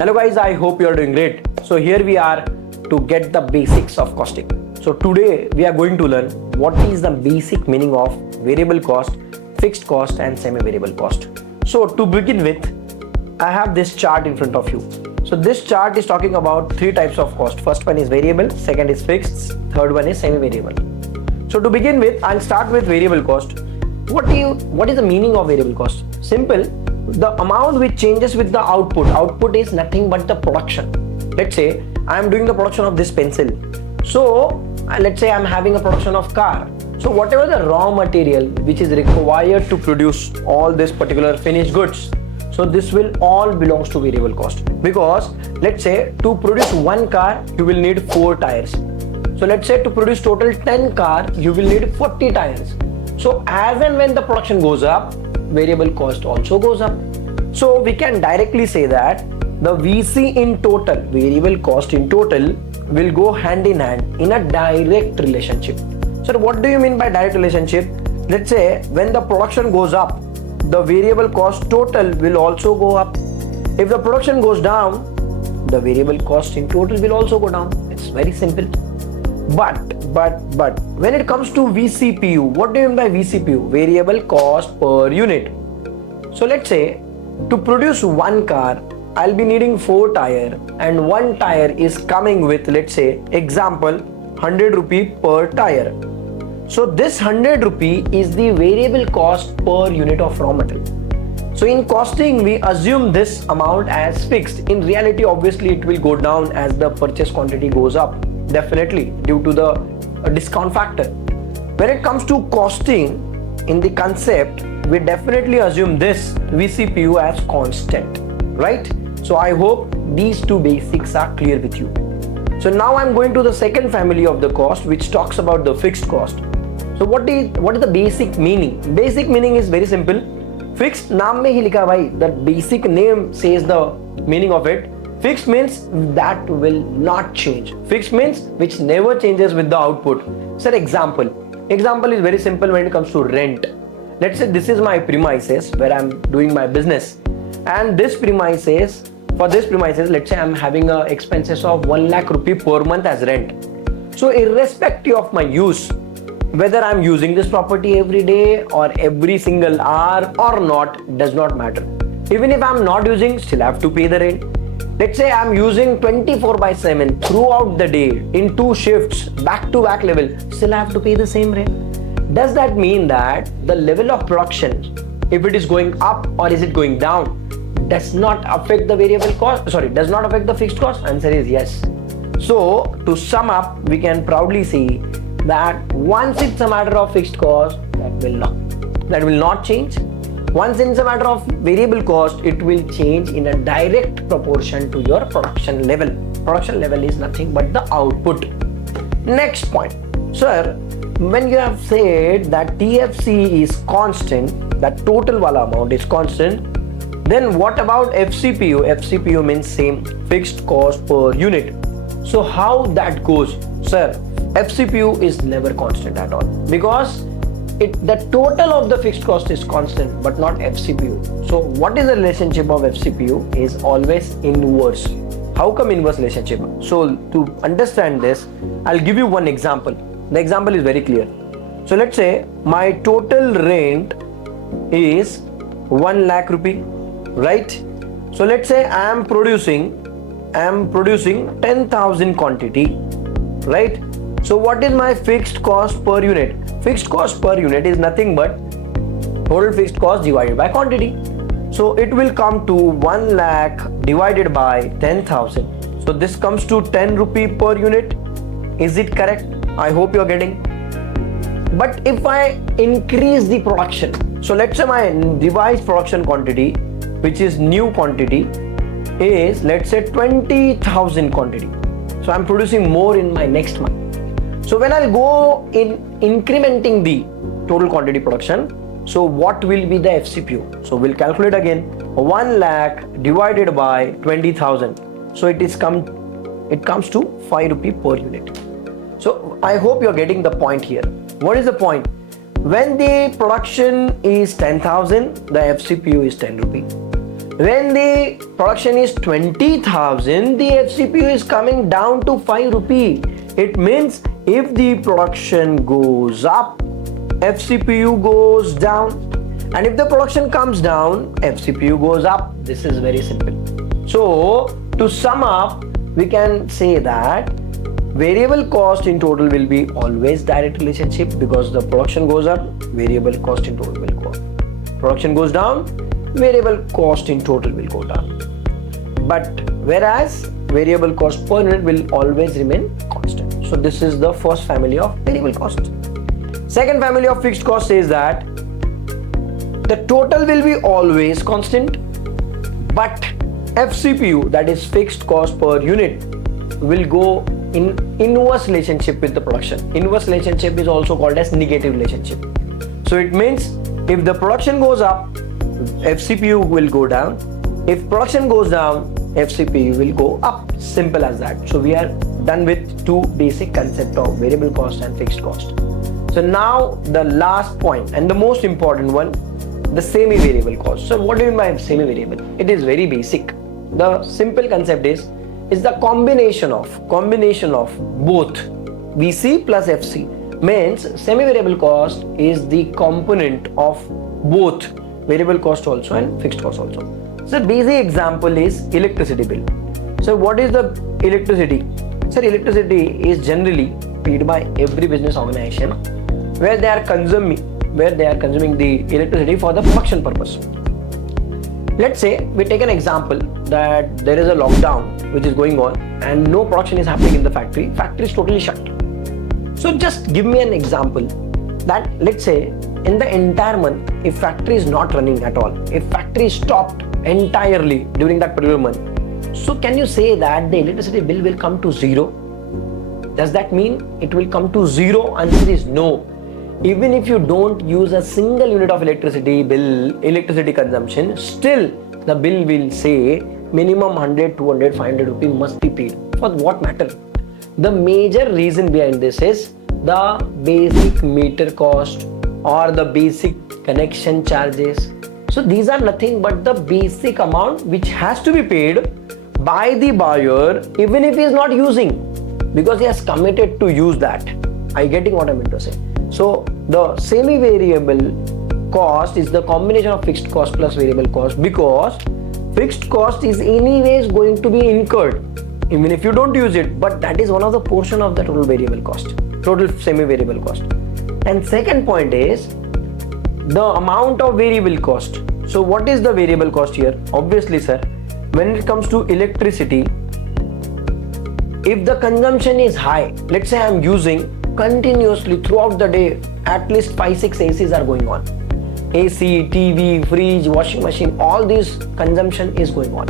Hello guys, I hope you are doing great. So here we are to get the basics of costing. So today we are going to learn what is the basic meaning of variable cost, fixed cost and semi-variable cost. So to begin with, I have this chart in front of you. So this chart is talking about three types of cost. First one is variable, second is fixed, third one is semi-variable. So to begin with, I'll start with variable cost. What is the meaning of variable cost? Simple. The amount which changes with the output. Output is nothing but the production. Let's say I am doing the production of this pencil. So let's say I'm having a production of car. So whatever the raw material which is required to produce all this particular finished goods, so this will all belongs to variable cost. Because let's say to produce one car, you will need 4 tires. So let's say to produce total 10 cars, you will need 40 tires. So as and when the production goes up, variable cost also goes up. So we can directly say that the VC in total, variable cost in total, will go hand in hand in a direct relationship. So what do you mean by direct relationship? Let's say when the production goes up, the variable cost total will also go up. If the production goes down, the variable cost in total will also go down. It's very simple. But when it comes to VCPU, what do you mean by VCPU? Variable cost per unit. So let's say to produce one car, I'll be needing 4 tires and one tire is coming with, let's say, example, 100 rupee per tire. So this 100 rupee is the variable cost per unit of raw material. So in costing, we assume this amount as fixed. In reality, obviously, it will go down as the purchase quantity goes up. Definitely due to the discount factor. When it comes to costing, in the concept, we definitely assume this VCPU as constant, right? So I hope these two basics are clear with you. So now I'm going to the second family of the cost, which talks about the fixed cost. So what is the basic meaning? Basic meaning is very simple. Fixed naam mein hi likha bhai. The basic name says the meaning of it. Fixed means that will not change. Fixed means which never changes with the output. Sir, example is very simple when it comes to rent. Let's say this is my premises where I'm doing my business, and for this premises, let's say I'm having expenses of 1 lakh rupee per month as rent. So irrespective of my use, whether I'm using this property every day or every single hour or not, does not matter. Even if I'm not using, still have to pay the rent. Let's say I'm using 24/7 throughout the day in 2 shifts, back-to-back level, still have to pay the same rent. Does that mean that the level of production, if it is going up or is it going down, does not affect the variable cost? Does not affect the fixed cost? Answer is yes. So to sum up, we can proudly see that once it's a matter of fixed cost, that will not change. Once it's a matter of variable cost, it will change in a direct proportion to your production level. Production level is nothing but the output. Next point. Sir, when you have said that TFC is constant, that total wala amount is constant, then what about FCPU? FCPU means same, fixed cost per unit. So how that goes? Sir, FCPU is never constant at all, because the total of the fixed cost is constant but not FCPU. So what is the relationship of FCPU? Is always inverse. How come inverse relationship? So to understand this, I'll give you one example. The example is very clear. So let's say my total rent is 1 lakh rupee, right? So let's say I am producing 10,000 quantity, right? So what is my fixed cost per unit? Fixed cost per unit is nothing but total fixed cost divided by quantity. So it will come to 1 lakh divided by 10,000. So this comes to 10 rupee per unit. Is it correct? I hope you're getting. But if I increase the production, so let's say my revised production quantity, which is new quantity, is let's say 20,000 quantity. So I'm producing more in my next month. So when I'll go in incrementing the total quantity production, so what will be the FCPU? So we'll calculate again. 1 lakh divided by 20,000. So it comes to 5 rupee per unit. So I hope you're getting the point here. What is the point? When the production is 10,000, the FCPU is 10 rupee. When the production is 20,000, the FCPU is coming down to 5 rupee. It means if the production goes up, FCPU goes down, and if the production comes down, FCPU goes up. This is very simple. So to sum up, we can say that variable cost in total will be always direct relationship, because the production goes up, variable cost in total will go up. Production goes down, variable cost in total will go down. But whereas variable cost per unit will always remain constant. So this is the first family of variable cost. Second family of fixed cost says that the total will be always constant, but FCPU, that is fixed cost per unit, will go in inverse relationship with the production. Inverse relationship is also called as negative relationship. So it means if the production goes up, FCPU will go down. If production goes down, FCPU will go up. Simple as that. So we are done with two basic concepts of variable cost and fixed cost. So now the last point and the most important one, the semi-variable cost. So what do you mean by semi-variable? It is very basic. The simple concept is the combination of both VC plus FC. Means semi-variable cost is the component of both variable cost also and fixed cost also. So basic example is electricity bill. So what is the electricity? Sir, electricity is generally paid by every business organization where they are consuming the electricity for the production purpose. Let's say we take an example that there is a lockdown which is going on and no production is happening in the factory. Factory is totally shut. So just give me an example that let's say in the entire month, if factory is not running at all, if factory is stopped entirely during that particular month, so can you say that the electricity bill will come to zero? Does that mean it will come to zero? Answer is no. Even if you don't use a single unit of electricity consumption, still the bill will say minimum 100, 200, 500 rupee must be paid. For what matter? The major reason behind this is the basic meter cost or the basic connection charges. So these are nothing but the basic amount which has to be paid by the buyer even if he is not using, because he has committed to use that. Are you getting what I meant to say? So the semi-variable cost is the combination of fixed cost plus variable cost, because fixed cost is anyways going to be incurred even if you don't use it, but that is one of the portion of the total variable cost, total semi-variable cost. And second point is the amount of variable cost. So what is the variable cost here? Obviously, sir, when it comes to electricity, if the consumption is high, let's say I am using continuously throughout the day, at least 5-6 ACs are going on. AC, TV, fridge, washing machine, all this consumption is going on.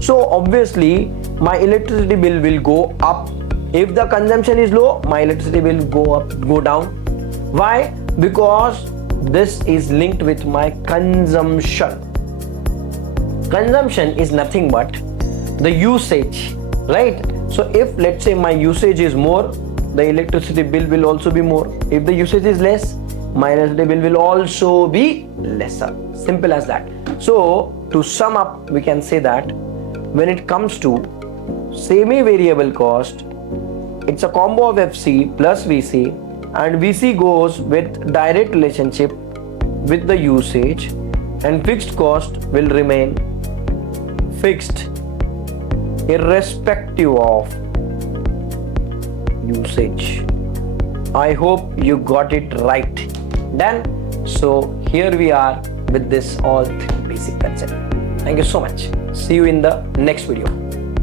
So obviously my electricity bill will go up. If the consumption is low, my electricity bill go down. Why? Because this is linked with my consumption. Consumption is nothing but the usage, right? So if let's say my usage is more, the electricity bill will also be more. If the usage is less, my electricity bill will also be lesser. Simple as that. So to sum up, we can say that when it comes to semi-variable cost, it's a combo of FC plus VC, and VC goes with direct relationship with the usage, and fixed cost will remain fixed irrespective of usage. I hope you got it right. Done. So here we are with this all basic concept. Thank you so much. See you in the next video.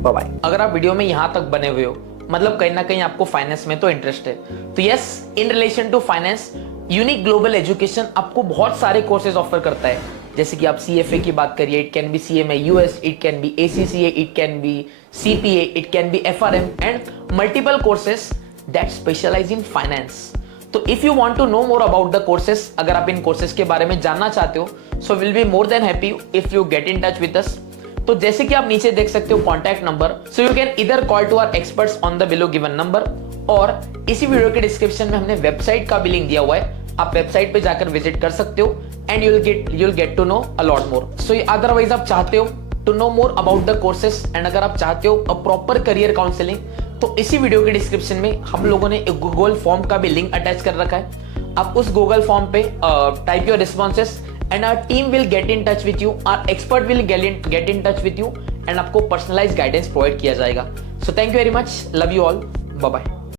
Bye bye. अगर आप video में यहाँ तक बने हुए हो, मतलब कहीं ना कहीं आपको फाइनेंस में तो इंटरेस्ट है, तो yes, in relation to finance unique global education आपको बहुत सारे कोर्सेज ऑफर करता है. जैसे कि आप CFA की बात करिए, it can be CMA US, it can be ACCA, it can be CPA, it can be FRM and multiple courses that specialise in finance. तो if you want to know more about the courses, अगर आप इन courses के बारे में जानना चाहते हो, so will be more than happy if you get in touch with us. तो जैसे कि आप नीचे देख सकते हो contact number, so you can इधर call to our experts on the below given number, और इसी वीडियो के डिस्क्रिप्शन में हमने वेबसाइट का भी लिंक दिया हुआ है. आप वेबसाइट पे जाकर विजिट कर सकते हो and you'll get to know a lot more. So otherwise आप चाहते हो to know more about the courses and अगर आप चाहते हो अ प्रॉपर करियर काउंसलिंग तो इसी वीडियो के डिस्क्रिप्शन में हम लोगों ने एक गूगल फॉर्म का भी लिंक अटैच कर रखा है। आप उस गूगल फॉर्म पे type your responses and our team will get in touch with you, our expert will get in touch with you and आपको पर्सनलाइज गाइडेंस प्रोवाइड किया जाएगा। So thank you very much, love you all, bye bye.